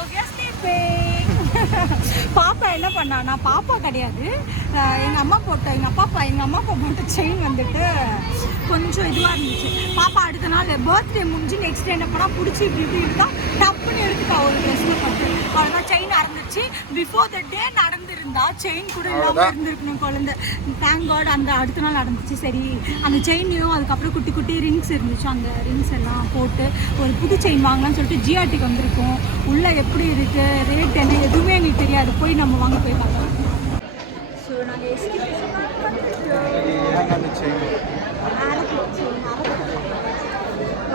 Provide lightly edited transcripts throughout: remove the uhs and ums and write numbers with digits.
Sofia sleeping. பாப்பா என்ன பண்ணா, நான் பாப்பா கிடையாது, எங்கள் அம்மா போட்ட செயின் வந்துட்டு கொஞ்சம் இதுவாக இருந்துச்சு. பாப்பா அடுத்த நாள் பர்த்டே முடிஞ்சு நெக்ஸ்ட் டே என்ன பண்ணால் பிடிச்சி இப்படி இருக்கா, டப்புன்னு எடுத்துக்கா ஒரு ட்ரெஸ்ஸில் பார்த்து. அவ்வளோதான், செயின் அறந்துச்சு. பிஃபோர் த டே நடந்திருந்தா செயின் கூட இல்லாமல் இருந்திருக்கணும் குழந்தை. தேங்க் காட் அந்த அடுத்த நாள் நடந்துச்சு. சரி, அந்த செயின்லையும் அதுக்கப்புறம் குட்டி குட்டி ரிங்ஸ் இருந்துச்சு, அந்த ரிங்ஸ் எல்லாம் போட்டு ஒரு புது செயின் வாங்கலாம்னு சொல்லிட்டு ஜிஆர்டிக்கு வந்திருக்கோம். உள்ளே எப்படி இருக்குது, ரேட் என்ன, எதுவுமே எங்களுக்கு தெரியாது. போய் நம்ம வாங்க போய் பார்க்கலாம். ஸோ நாங்கள் எஸ்டிமேஷன்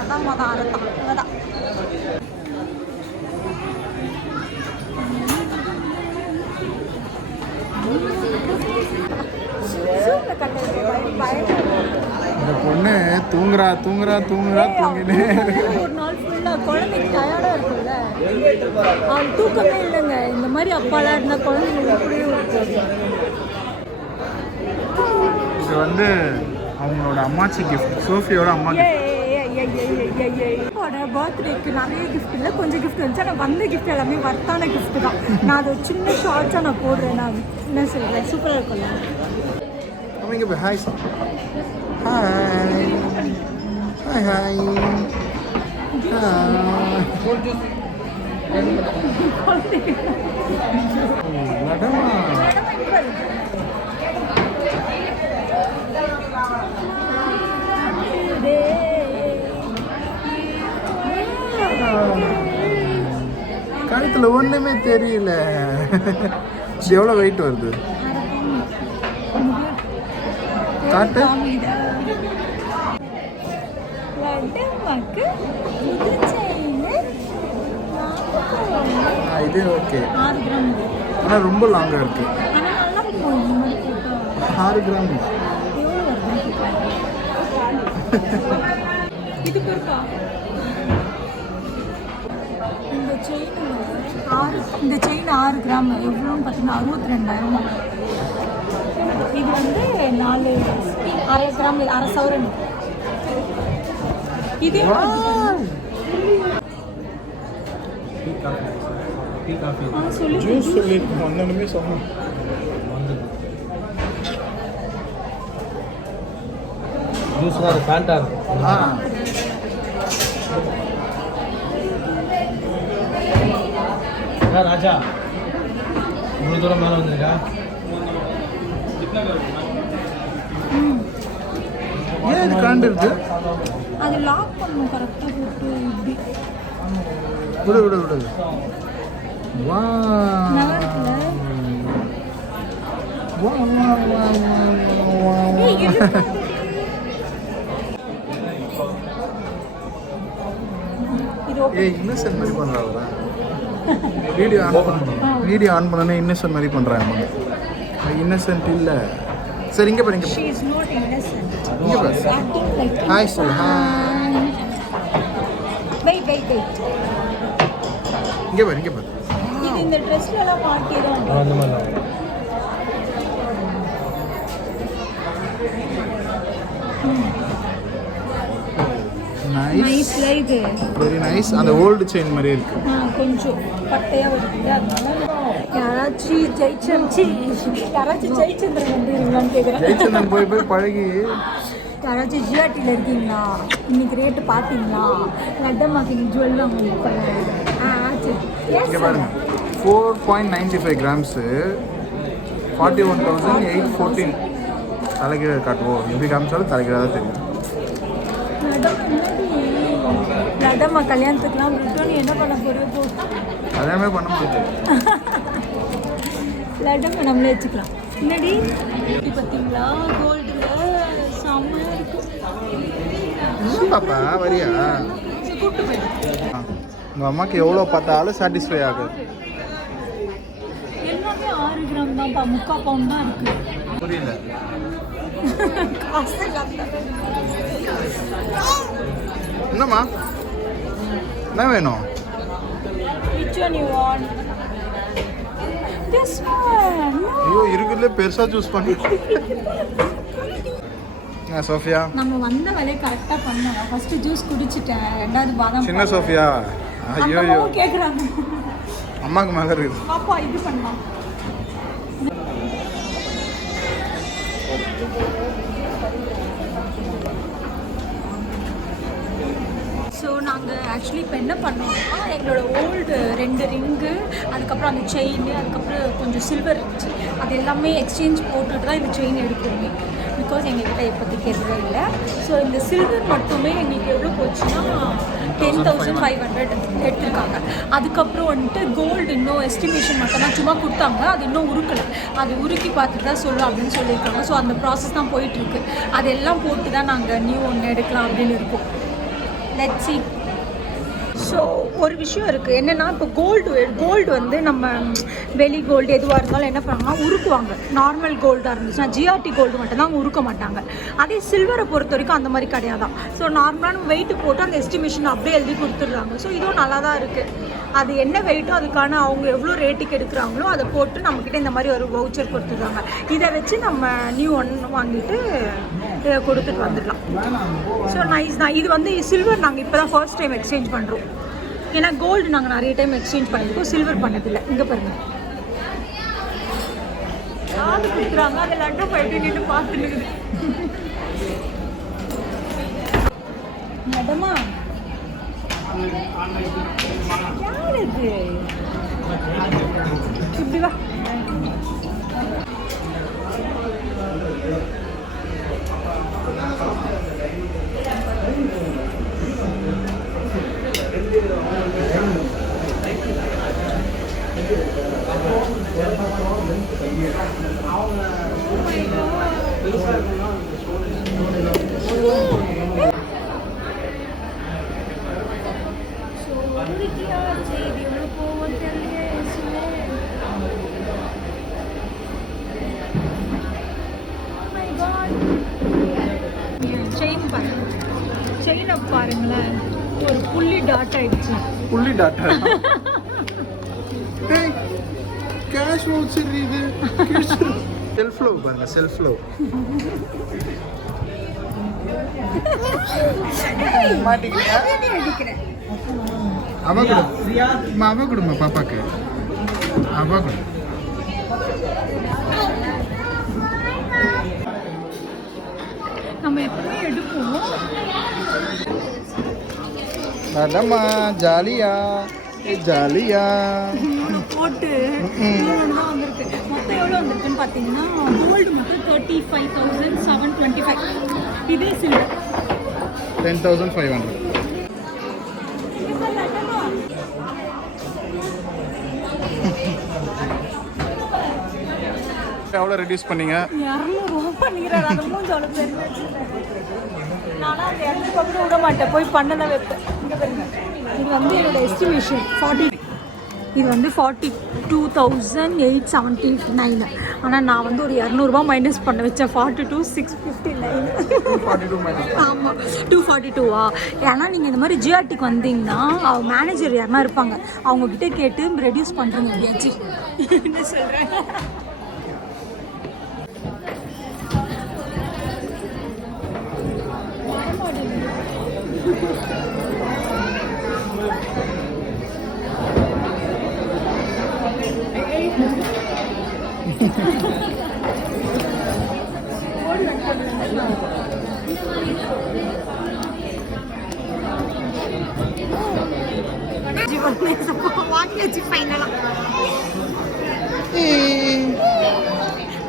அதான் இந்த பொண்ணு தூங்கினே ஒரு நாள் ஃபுல்லாக குழந்தைக்கு டயர்டாக இருக்கும்ல, அவன் தூக்கமே இல்லைங்க. இந்த மாதிரி அப்பாலாம் இருந்தால் குழந்தைங்க எப்படியும் இருக்கு. இது வந்து அவங்களோட அம்மாச்சி கிஃப்ட், சோஃபியோட அம்மா கிஃப்ட். பர்த்டேக்கு நிறைய கிஃப்ட் இல்லை, கொஞ்சம் கிஃப்ட் இருந்துச்சு. ஆனால் வந்த கிஃப்ட் எல்லாமே வர்த்தான கிஃப்ட் தான். நான் அதை சின்ன ஷார்ட்ஸாக நான் போடுறேன். நான் என்ன சொல்கிறேன், சூப்பராக இருக்கும்ல. அவங்க போய் ஹாய் ஹாய் ஹாய் கழுத்துல ஒண்ணுமே தெரியல. எவ்வளோ வெயிட் வருது காட்டு. இது ஓகே, ஆனால் ரொம்ப லாங்காக இருக்கு. 6 கிராம். இந்த செயின் 6 கிராம் எவ்வளோன்னு பார்த்தீங்கன்னா 62,000. இது வந்து 4 1/2 கிராம், 1/2 சவரன். இது ஜூஸ் சொல்லிட்டு வந்தோடனே சொன்னோம். ஜூஸ் தான் ஃபேண்டா. ராஜா இவ்வளோ தூரம் மேலே வந்துருக்கா? ஏன் இது காண்டிருக்கு? அது லாக் பண்ணணும் கரெக்டாக போட்டு இப்படி விடு. வா நல்லா இருக்குல்ல. ஏய், இன்னசென்ட் மாதிரி பண்ணுறாங்க. வீடியோ ஆன் பண்ணனே இன்னசென்ட் மாதிரி பண்ணுறாங்க. இன்னசென்ட் இல்லை. சரி, இங்கே பாருங்க. இங்கே பாரு. ஹாய் சொல்லு. இங்கே பாரு. இது இந்த ட்ரெஸ்ல எல்லாம் மாட்டிடும். அந்த மாதிரி நைஸ் லைக் வெரி நைஸ். அந்த ஓல்டு செயின் மாதிரி இருக்கு. கொஞ்சம் பட்டையா வருது. அதனால யாராச்சும் ஜெயச்சந்திரன் வந்துருங்களான்னு கேட்குறேன். ஜெயச்சந்திரன் போய் பழகி யாராச்சும் ஜிஆர்டியில் இருக்கீங்களா, இன்னைக்கு ரேட்டு பார்த்தீங்களா, லட்டம்மாக்கு ஜுவல் உங்களுக்கு இங்கே பாருங்க. 4.95 கிராம்ஸு 41,814. தலைகீழ காட்டுவோம். எப்படி காமிச்சாலும் தலைகீழ தான் தெரியும். லட்டம்மா கல்யாணத்துக்குலாம் விட்டோம். நீ என்ன பண்ண போறியோ? கல்யாணமே பண்ண முடியாது. லட்டம்மா நம்மளே வச்சுக்கலாம். முன்னாடி பார்த்தீங்களா, கோல்டில் செம்மையாக இருக்கும். பாப்பா வரியா? கூப்பிட்டு போயிடும். உங்கள் அம்மாவுக்கு எவ்வளோ பார்த்தாலும் சாட்டிஸ்ஃபை ஆகும். எல்லாமே 6 கிராம் தான்ப்பா, 3/4 பவுண்ட் தான் இருக்கு. புரியல. என்னம்மா என்ன வேணும்? Which one you want? This one. ஐயோ, இருக்குல்ல பெருசா சூஸ் பண்ணி. சோஃபியா, நம்ம வந்த வேலையை கரெக்டாக பண்ணோம். ஃபர்ஸ்ட் ஜூஸ் குடிச்சிட்டேன், ரெண்டாவது பாதாம். சின்ன சோஃபியா. ஐயோ கேட்குறாங்க. அம்மாவுக்கு மேலே இருக்குது. பாப்பா இது பண்ணலாம். ஸோ நாங்கள் ஆக்சுவலி இப்போ என்ன பண்ணோம்னா எங்களோட ஓல்டு 2 ரிங்கு, அதுக்கப்புறம் அந்த செயின், அதுக்கப்புறம் கொஞ்சம் சில்வர் இருந்துச்சு, அது எல்லாமே எக்ஸ்சேஞ்ச் போட்டுட்டு தான் இந்த செயின் எடுக்கணுமே. பிகாஸ் எங்ககிட்ட இப்போதைக்கு எதுவும் இல்லை. ஸோ இந்த சில்வர் மட்டுமே எங்களுக்கு எவ்வளோ போச்சுன்னா 10,500 எடுத்திருக்காங்க. அதுக்கப்புறம் வந்துட்டு கோல்டு இன்னும் எஸ்டிமேஷன் மட்டும்தான் சும்மா கொடுத்தாங்க, அது இன்னும் உருக்கலை. அது உருக்கி பார்த்துட்டு தான் சொல்லும் அப்படின்னு சொல்லியிருக்காங்க. ஸோ அந்த ப்ராசஸ் தான் போயிட்டுருக்கு. அதெல்லாம் போட்டு தான் நாங்கள் நியூ ஒன்று எடுக்கலாம் அப்படின்னு இருக்கோம். Let's see. ஸோ ஒரு விஷயம் இருக்குது என்னென்னா, இப்போ கோல்டு வந்து நம்ம வெளி கோல்டு எதுவாக இருந்தாலும் என்ன பண்ணுவாங்கன்னா உருக்குவாங்க. நார்மல் கோல்டாக இருந்துச்சுன்னா ஜிஆர்டி கோல்டு மட்டும்தான் உருக்க மாட்டாங்க. அதே சில்வரை பொறுத்த வரைக்கும் அந்த மாதிரி கிடையாதான். ஸோ நார்மலான வெயிட்டு போட்டு அந்த எஸ்டிமேஷன் அப்படியே எழுதி கொடுத்துட்றாங்க. ஸோ இதுவும் நல்லா தான் இருக்குது. அது என்ன வெயிட்டோ அதுக்கான அவங்க எவ்வளோ ரேட்டுக்கு எடுக்கிறாங்களோ அதை போட்டு நம்மக்கிட்ட இந்த மாதிரி ஒரு வவுச்சர் கொடுத்துருக்காங்க. இதை வச்சு நம்ம நியூ ஒன்று வாங்கிட்டு கொடுத்துட்டு வந்துடலாம். ஸோ நைஸ் தான். இது வந்து சில்வர் நாங்கள் இப்போ தான் ஃபர்ஸ்ட் டைம் எக்ஸ்சேஞ்ச் பண்ணுறோம். ஏன்னா கோல்டு நாங்கள் நிறைய டைம் எக்ஸ்சேஞ்ச் பண்ணியிருக்கோம், சில்வர் பண்ணதில்லை. இங்கே பாருங்கள் காது கொடுக்குறாங்க, அதை லட்டு போயிட்டு நின்று பார்த்துட்டு மேடமா யார் இது இப்படி வா. செயினை பாருங்களேன், ஒரு புள்ளி டாட் ஆயிடுச்சு. புள்ளி டாட்டா கேஷ் வவுச்சர் இது. செல்ஃப் லவ் பாருங்க, செல்ஃப் லவ். மாட்டிக்கிறியா? அவ கொடுமா பாப்பாக்கு. அவ கொடு. நம்ம எப்பவுமே எடுப்போம். மேடமா ஜாலியா ஜாலியா போட்டு தான் வந்திருக்கு. மொத்தம் எவ்வளோ வந்திருக்குன்னு பார்த்தீங்கன்னா கோல்டு மட்டும் 35,725. இதே சில்வர் 10,500. எவ்வளோ ரெடியூஸ் பண்ணீங்க? 200 பண்ணிக்கிறாரு. அந்த மூஞ்சி அவ்வளோ பெரிய நானும் அந்த 200 கூட விட மாட்டேன், போய் பண்ணதான் வைப்பேன். இங்கே பாருங்க, இது வந்து என்னோட எஸ்டிமேஷன் 40. இது வந்து 42,879. ஆனால் நான் வந்து ஒரு 200 மைனஸ் பண்ண வச்சேன். 42,659. ஆமாம் 242வா? ஏன்னா நீங்கள் இந்த மாதிரி ஜிஆர்டிக்கு வந்தீங்கன்னா மேனேஜர் யாருன்னா இருப்பாங்க, அவங்கக்கிட்ட கேட்டு ரெடியூஸ் பண்ணுறேங்க எப்படியாச்சும். என்ன சொல்கிறேன்? வாங்கியாச்சு ஃபைனலாக.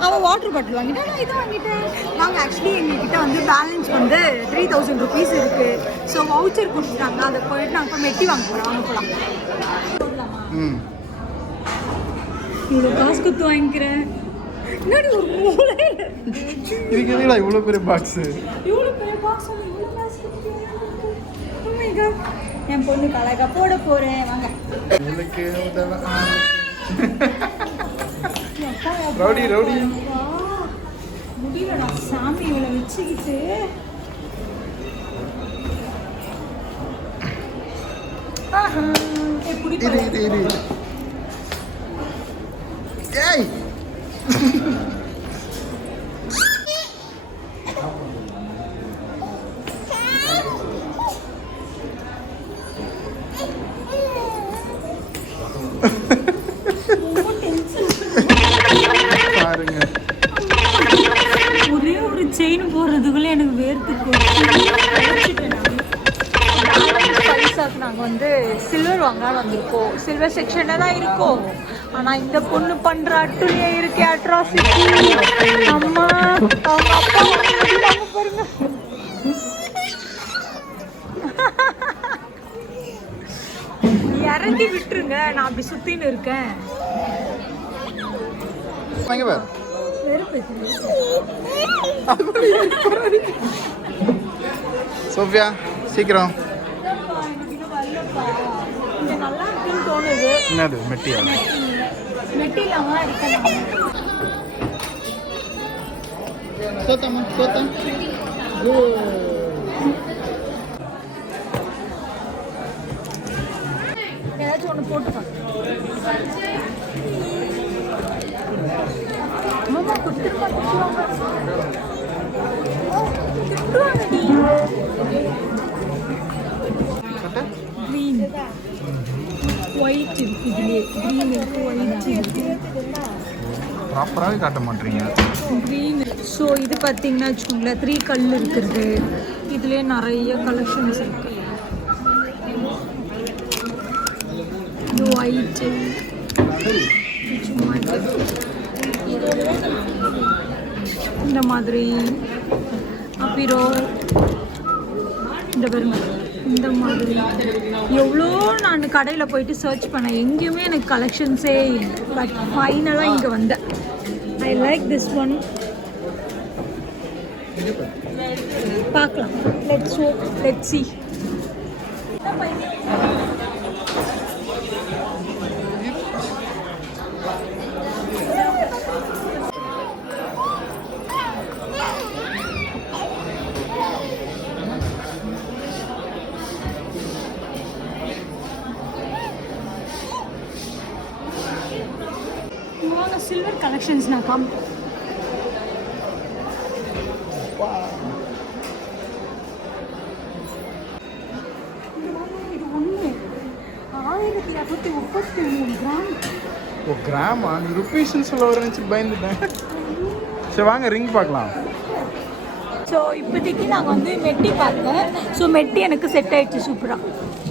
அவள் வாட்டர் பாட்டில் வாங்கிட்டா, நான் இதை வாங்கிட்டேன். நாங்கள் ஆக்சுவலி எங்ககிட்ட வந்து பேலன்ஸ் வந்து 3,000 ருபீஸ் இருக்குது. ஸோ வவுச்சர் கொடுத்துட்டாங்க, அதை போயிட்டு நாங்கள் இப்போ மெட்டி வாங்க போகலாம். இவ்வளோ காசு கொடுத்து வாங்கிக்கிறேன். முன்னாடி ஒரு மூளை இதுக்கு எதுல இவ்வளோ பெரிய பாக்ஸு? இவ்வளோ பெரிய பாக்ஸ் வந்து இவ்வளோ காசு என் பொண்ணுக்கு அழகா போட போகிறேன். வாங்க ரவுடி ரவுடி முடியல நான் சாமி இவளை வச்சுக்கிட்டு. ஏய் பாருங்க ஒரே ஒரு செயின் போடுறதுக்குள்ள எனக்கு வேர்த்து பைசாக்கு நாங்கள் வந்து சில்வர் வாங்கலாம் வந்திருக்கோம். சில்வர் செக்ஷனில் தான் இருக்கோம். ஆனால் இந்த பொண்ணு பண்ணுற அட்டுலியே இருக்கே அட்ராசிட்டி. அம்மா அவங்க அப்பா பாருங்க. இறங்கி விட்டுருங்க, நான் அப்படி சுத்தின்னு இருக்கேன். சோஃபியா சீக்கிரம். இங்க நல்லா இருக்குன்னு தோணுது. என்னது மெட்டியா? மெட்டி இல்லாம இருக்கேன். சோத்தம்மா சோத்தம். ஏதாச்சும் ஒன்று போட்டுப்பாங்க. அம்மா கொடுத்துருவாங்க. க்ரீன் ஒயிட் இருக்கு. இதுலேயே க்ரீன் இருக்கு, ஒயிட் இருக்கு. ப்ராப்பராகவே காட்ட மாட்டீங்க. க்ரீன். ஸோ இது பார்த்தீங்கன்னா வச்சுக்கோங்களேன் 3 கல் இருக்கிறது. இதுலேயே நிறைய கலெக்ஷன்ஸ் இருக்கு. இது ஒயிட்டு இந்த மாதிரி. அப்புறம் இந்த பாருங்க இந்த மாதிரி. எவ்வளோ நான் கடையில் போயிட்டு சர்ச் பண்ணேன், எங்கேயுமே எனக்கு கலெக்ஷன்ஸே இல்லை. பட் ஃபைனலாக இங்கே வந்தேன். I like this one. பார்க்கலாம். Let's see. சில்வர் கலெக்ஷன்ஸ் நான் காமிப்பேன். இது ஒன்று 1233 கிராம். ஓ கிராமா? நீ ருபீஸ்ன்னு சொல்ல வரேன்னு பயந்துட்டேன். சரி வாங்க ரிங் பார்க்கலாம். ஸோ இப்போதைக்கு நாங்கள் வந்து மெட்டி பார்த்தேன். ஸோ மெட்டி எனக்கு செட் ஆகிடுச்சு சூப்பராக.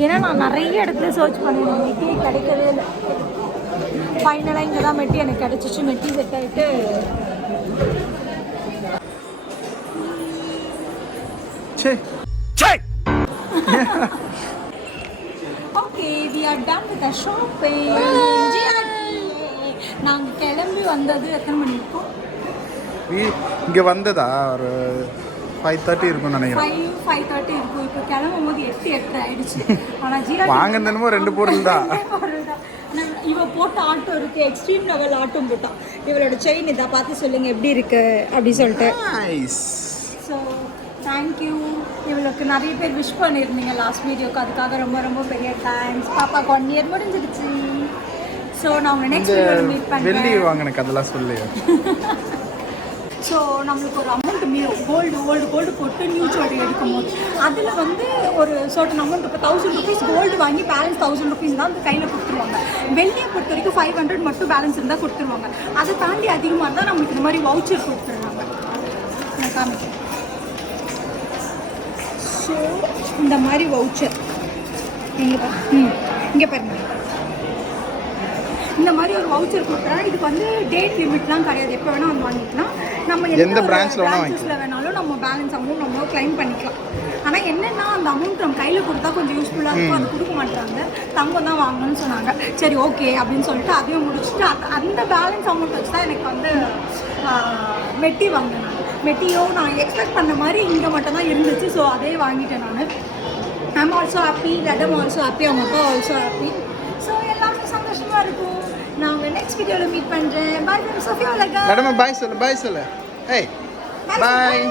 ஏன்னா நான் நிறைய இடத்துல சர்ச் பண்ணிடுவேன், மெட்டி கிடைக்கவே இல்லை. ஃபைனலாக இங்கே தான் மெட்டி எனக்கு கிடச்சிச்சு. மெட்டி செட் ஆகிட்டு okay we are done with the shopping. நாங்கள் கிளம்பி வந்தது எத்தனை மணி இருக்கும்? இங்கே வந்ததா ஒரு 5:30 இருக்கும்னு நினைக்கிறேன். 5:30 இருக்கும். இப்போ கிளம்பும் போது 8 ஆயிடுச்சு. ஆனால் ஜீரா வாங்கினதுமோ 2 பொருள் தான். இவ போட்ட ஆட்டோ இருக்கு, எக்ஸ்ட்ரீம் லெவல் ஆட்டோ போட்டான். இவளோட செயின் இதை பார்த்து சொல்லுங்க எப்படி இருக்கு அப்படி சொல்லிட்டு. So thank you. இவளுக்கு நிறைய பேர் விஷ் பண்ணியிருந்தீங்க லாஸ்ட் வீடியோக்கு, அதுக்காக ரொம்ப ரொம்ப பெரிய தேங்க்ஸ். பாப்பாக்கு 1 இயர் முடிஞ்சிருச்சு. ஸோ நான் உங்களை நெக்ஸ்ட் வீடியோவில் மீட் பண்ணுறேன். வெள்ளி வாங்கினக்கு அதெல்லாம் சொல்லு. ஸோ நம்மளுக்கு ஒரு அமௌண்ட் கோல்டு போட்டு நியூ ஜுவல்லரி எடுக்கும் போது அதில் வந்து ஒரு சர்டன் அமௌண்ட் இப்போ 1000 rupees கோல்டு வாங்கி பேலன்ஸ் 1000 rupees தான் அந்த கையில் கொடுத்துருவாங்க. வெள்ளியை பொறுத்த வரைக்கும் 500 மட்டும் பேலன்ஸ் இருந்தால் கொடுத்துருவாங்க. அதை தாண்டி அதிகமாக இருந்தால் நம்மளுக்கு இந்த மாதிரி வவுச்சர் கொடுத்துருவாங்க. நான் காமிக்கிறேன். ஸோ இந்த மாதிரி வவுச்சர் இங்கே பாருங்க. இந்த மாதிரி ஒரு வவுச்சர் கொடுக்குறேன். இதுக்கு வந்து டேட் லிமிட்லாம் கிடையாது, எப்போ வேணால் வந்து வாங்கிக்கலாம். நம்ம எந்த பிரான்ச்சில் வேணாலும் நம்ம பேலன்ஸ் அமௌண்ட் நம்ம கிளைம் பண்ணிக்கலாம். ஆனால் என்னென்னா அந்த அமௌண்ட் நம்ம கையில் கொடுத்தா கொஞ்சம் யூஸ்ஃபுல்லாக இருக்கும். அது கொடுக்க மாட்டாங்க, தங்கம் தான் வாங்கணும்னு சொன்னாங்க. சரி ஓகே அப்படின்னு சொல்லிட்டு அதையும் முடிச்சுட்டு அந்த பேலன்ஸ் அமௌண்ட் வச்சு தான் எனக்கு வந்து மெட்டி வாங்கினேன். மெட்டியோ நான் எக்ஸ்பெக்ட் பண்ண மாதிரி இங்கே மட்டும் தான் இருந்துச்சு. ஸோ அதே வாங்கிட்டேன் நான். ஐம் ஆல்சோ ஹாப்பி, லடம் ஆல்சோ ஹாப்பி, அவங்க அப்பா ஆல்சோ ஹாப்பி. ஸோ எல்லாமே சந்தோஷமாக இருக்கும். நான் உங்கள் நெக்ஸ்ட் வீடியோவில் மீட் பண்ணுறேன். Bye from Sophia. Madam bye சொல்லு. ஏய் பாய்.